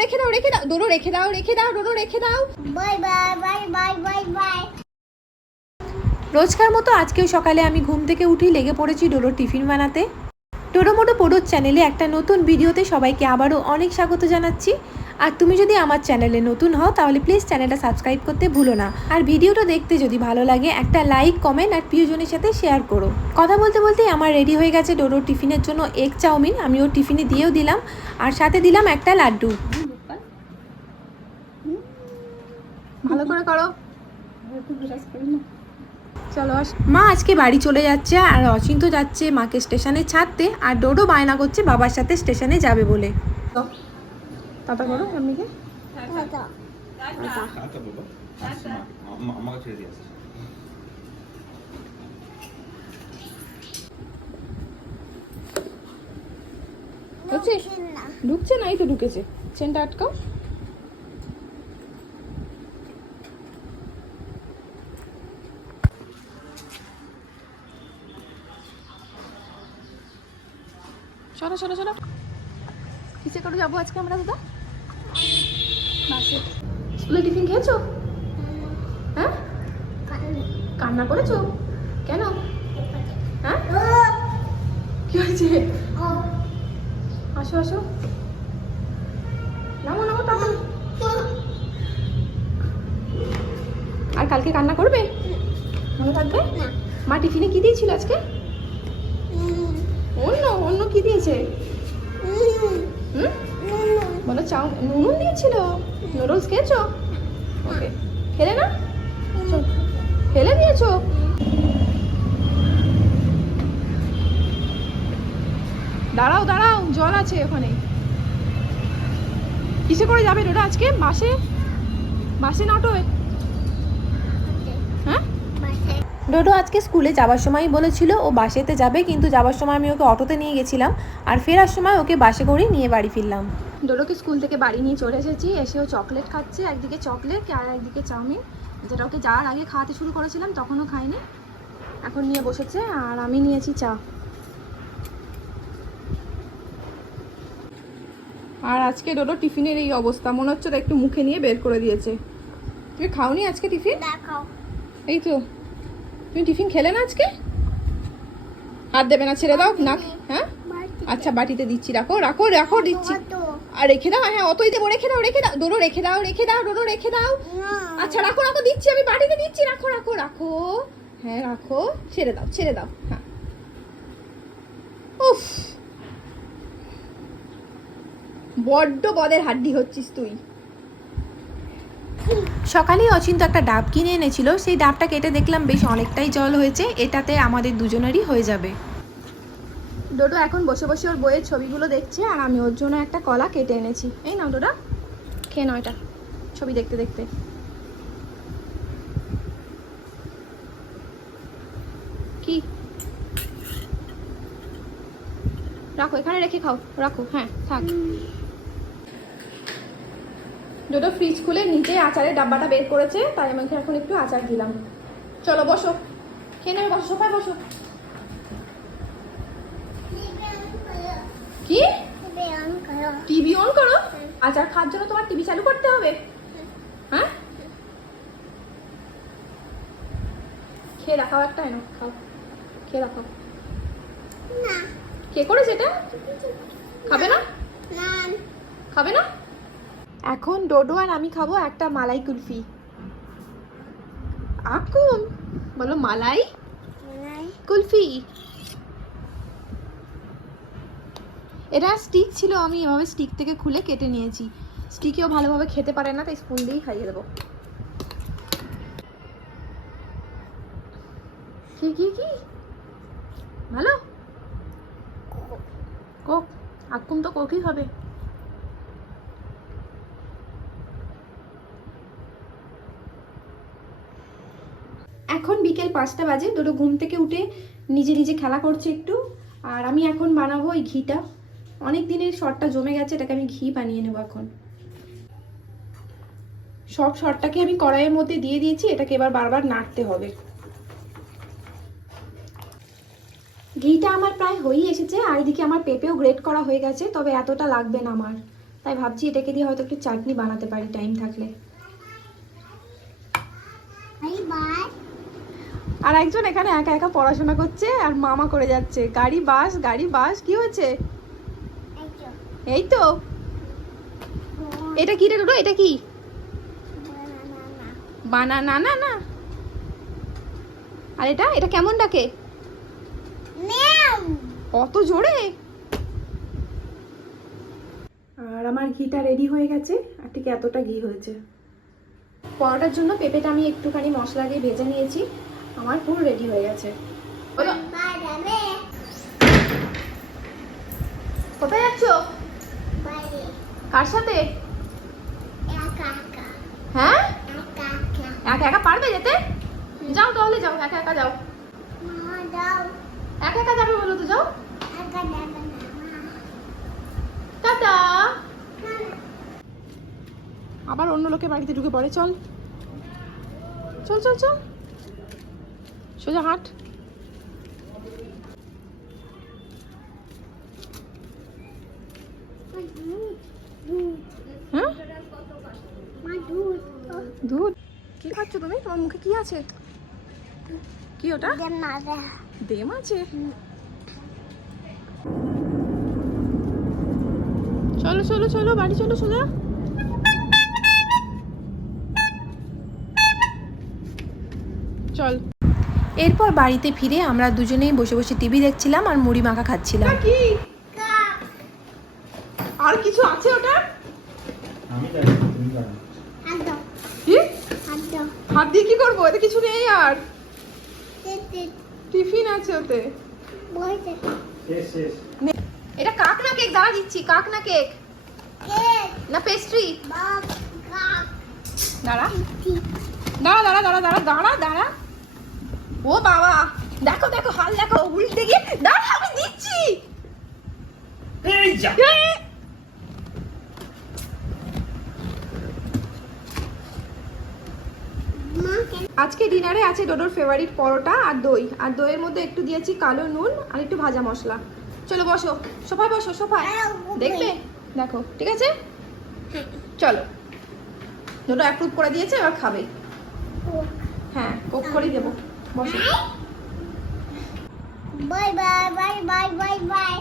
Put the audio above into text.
রেখে দাও রেখে দাও। ডোরো রেখে দাও রেখে দাও ডোরো রেখে দাও। Bye bye bye bye bye bye. রোজকার মতো আজকেও সকালে আমি ঘুম থেকে উঠেই লেগে পড়েছি ডোরো টিফিন বানাতে। ডোরো মোটো পোডোর চ্যানেলে একটা নতুন ভিডিওতে সবাইকে আবারও অনেক স্বাগত জানাচ্ছি। আর তুমি যদি আমার চ্যানেলে নতুন হও, তাহলে প্লিজ চ্যানেলটা সাবস্ক্রাইব করতে ভুলো না। আর ভিডিওটা দেখতে যদি ভালো লাগে, একটা লাইক কমেন্ট আর প্রিয়জনের সাথে শেয়ার করো। কথা বলতে বলতেই আমার রেডি হয়ে গেছে ডোরোর টিফিনের জন্য এগ চাউমিন। আমি ওর টিফিনে দিয়েও দিলাম। আর সাথে দিলাম একটা লাড্ডু। ভালো করে করো। চলো মা আজকে বাড়ি চলে যাচ্ছে আর অচিন্ত যাচ্ছে মাকে স্টেশনে ছাড়তে। আর ডোডো বায়না করছে বাবার সাথে স্টেশনে যাবে বলে। তাতা করো আমাকে ঢুকছে? না। এই তো ঢুকেছে। চেনটা আটকাও। চলো চলো চলো কিসে করে যাব আজকে আমরা দাদা? স্কুলে টিফিন খেয়েছো? হ্যাঁ? কান্না করেছ? কেন? হ্যাঁ? কি হয়েছে? আসো আসো। নামো নামো তাড়াতাড়ি। আর কালকে কান্না করবে? ভালো থাকবে? মা টিফিনে কি দিয়েছিল আজকে? চাউ দিয়েছিল। Noodles okay. খেলে না? দাঁড়াও দাঁড়াও, জল আছে ওখানে। কিসে করে যাবে ওটা আজকে? বাসে? বাসে না অটোয়? হ্যাঁ? ডোডো আজকে স্কুলে যাওয়ার সময় বলেছিল ও বাসেতে যাবে, কিন্তু যাওয়ার সময় আমি ওকে অটোতে নিয়ে গেছিলাম। আর ফেরার সময় ওকে বাসে করে নিয়ে বাড়ি ফিরলাম। ডোডোকে স্কুল থেকে বাড়ি নিয়ে চলে এসেছি। এসে ও চকলেট খাচ্ছে একদিকে চকলেট আর একদিকে চাউমিন। যেটা ওকে যাওয়ার আগে খাওয়াতে শুরু করেছিলাম তখনও খাইনি এখন নিয়ে বসেছে আর আমি নিয়েছি চা। আর আজকে ডোডো টিফিনের এই অবস্থা মনে হচ্ছে একটু মুখে নিয়ে বের করে দিয়েছে। তুমি খাওনি আজকে টিফিন? এই তো। তুমি টিফিন খেলে না আজকে? হাত দেবে না ছেড়ে দাও না হ্যাঁ? আচ্ছা বাটিতে দিচ্ছি রাখো রাখো রাখো দিচ্ছি। আর রেখে দাও হ্যাঁ অতই দেবো রেখে দাও রেখে দাও ডোরো রেখে দাও রেখে দাও ডোরো রেখে দাও। আচ্ছা রাখো রাখো দিচ্ছি আমি বাটিতে দিচ্ছি রাখো রাখো রাখো। হ্যাঁ রাখো ছেড়ে দাও ছেড়ে দাও হ্যাঁ। উফ। বড্ড বদের হাড্ডি হচ্ছিস তুই। সকালেই অচিন্ত একটা ডাব কিনে এনেছিল সেই ডাবটা কেটে দেখলাম বেশ অনেকটাই জল হয়েছে এটাতে আমাদের দুজনেরই হয়ে যাবে। ডোডো এখন বসে বসে ওর বইয়ের ছবিগুলো দেখছে আর আমি ওর জন্য একটা কলা কেটে এনেছি। এই নাও ডোডা, খেয়ে নাও এটা ছবি দেখতে দেখতে। কি? রাখো, এখানে রেখে খাও, রাখো হ্যাঁ থাক। দুটো ফ্রিজ খুলে নিচে আচারের ডাব্বাটা বের করেছে, তাই আমাকে এখন একটু আচার দিলাম। চলো, বসো। খেয়ে নেবে বসো সোফায় বসো। কি? টিভি অন করো। আচার খাওয়ার জন্য তোমার টিভি চালু করতে হবে? হ্যাঁ? খেয়ে রাখাও একটা এনো খাও। খেয়ে রাখাও কে করেছে এটা? খাবে না? খাবে না? এখন ডোডো আর আমি খাব একটা মালাই কুলফি। আকুম বলো মালাই। কুলফি। এটা স্টিক ছিল, আমি এভাবে স্টিক থেকে খুলে কেটে নিয়েছি। স্টিকেও ভালোভাবে খেতে পারে না, তাই স্পুন দিয়েই খাইয়ে দেবো। কি কি? ভালো? কোক, আকুম তো কোকই হবে। এখন বিকেল পাঁচটা বাজে, দুটো ঘুম থেকে উঠে নিজে নিজে খেলা করছে একটু। আর আমি এখন বানাবো এই ঘিটা। অনেক দিনের শর্টটা জমে গেছে এটাকে আমি ঘি বানিয়ে নেব এখন। সব শর্টটাকে আমি কড়াইয়ের মধ্যে দিয়ে দিয়েছি এটাকে এবার বারবার নাড়তে হবে। ঘিটা আমার প্রায় হয়েই এসেছে আর এদিকে আমার পেঁপেও গ্রেট করা হয়ে গেছে তবে এতটা লাগবে না আমার। তাই ভাবছি এটাকে দিয়ে হয়তো একটু চাটনি বানাতে পারি টাইম থাকলে। আর একজন এখানে একা একা পড়াশোনা করছে আর মামা করে যাচ্ছে। গাড়ি বাস গাড়ি বাস কি তো এই তো। এটা কি রে ডোডো? এটা কি? বানানা না না। আর এটা? এটা কেমন ডাকে? অত জোরে। আর আমার ঘিটা রেডি হয়ে গেছে আর ঠিক এতটা ঘি হয়েছে। পরোটার জন্য পেঁপেটা আমি একটুখানি মশলা দিয়ে ভেজে নিয়েছি আমার পুরো রেডি হয়ে গেছে। বলো, কোথায় যাচ্ছ? কার সাথে? হ্যাঁ? একা একা। পারবে যেতে? যাও তাহলে যাও একা একা যাও। একা একা যাবে বলো তো যাও। টাটা। আবার অন্য লোকের বাড়িতে ঢুকে পড়ে চল। চল চল চল। সোজা হাট। হ্যাঁ মা দুধ দুধ কি খাচ্ছ তুমি? তোমার মুখে কি আছে? কি ওটা? দেম আছে। চলো চলো চলো বাড়ি চলো সোজা। চল। এরপর বাড়িতে ফিরে আমরা দুজনেই বসে বসে টিভি দেখছিলাম আর মুড়ি মাখা খাচ্ছিলাম। কি? আর কিছু আছে ওটা আমি জানি তুমি জানো হাত দাও কি হাত দাও হাত দিয়ে কি করব? এতে কিছু নেই আর। টিফিন। আছে ওতে। এটা কাক না কেক? দাঁড়া দিচ্ছি কাক না কেক? না পেস্ট্রি দাঁড়া। দাঁড়া দাঁড়া দাঁড়া দাঁড়া দাঁড়া দাঁড়া। ও বাবা দেখো দেখো হাল দেখো উল্টে গিয়ে। দাঁড়া আমি দিচ্ছি। এই যা এ! মা কেন আজকে ডিনারে আছে ডোডোর ফেভারিট পরোটা আর দই। আর দইয়ের মধ্যে একটু দিয়েছি কালো নুন আর একটু ভাজা মশলা। চলো বসো। সোফায় বসো, সোফায়। দেখবে? দেখো, ঠিক আছে? চলো। ডোডো অ্যাপ্রুভ করে দিয়েছে, এবার খাবে। হ্যাঁ কোক করেই দেবো। বসো। Bye bye bye bye bye bye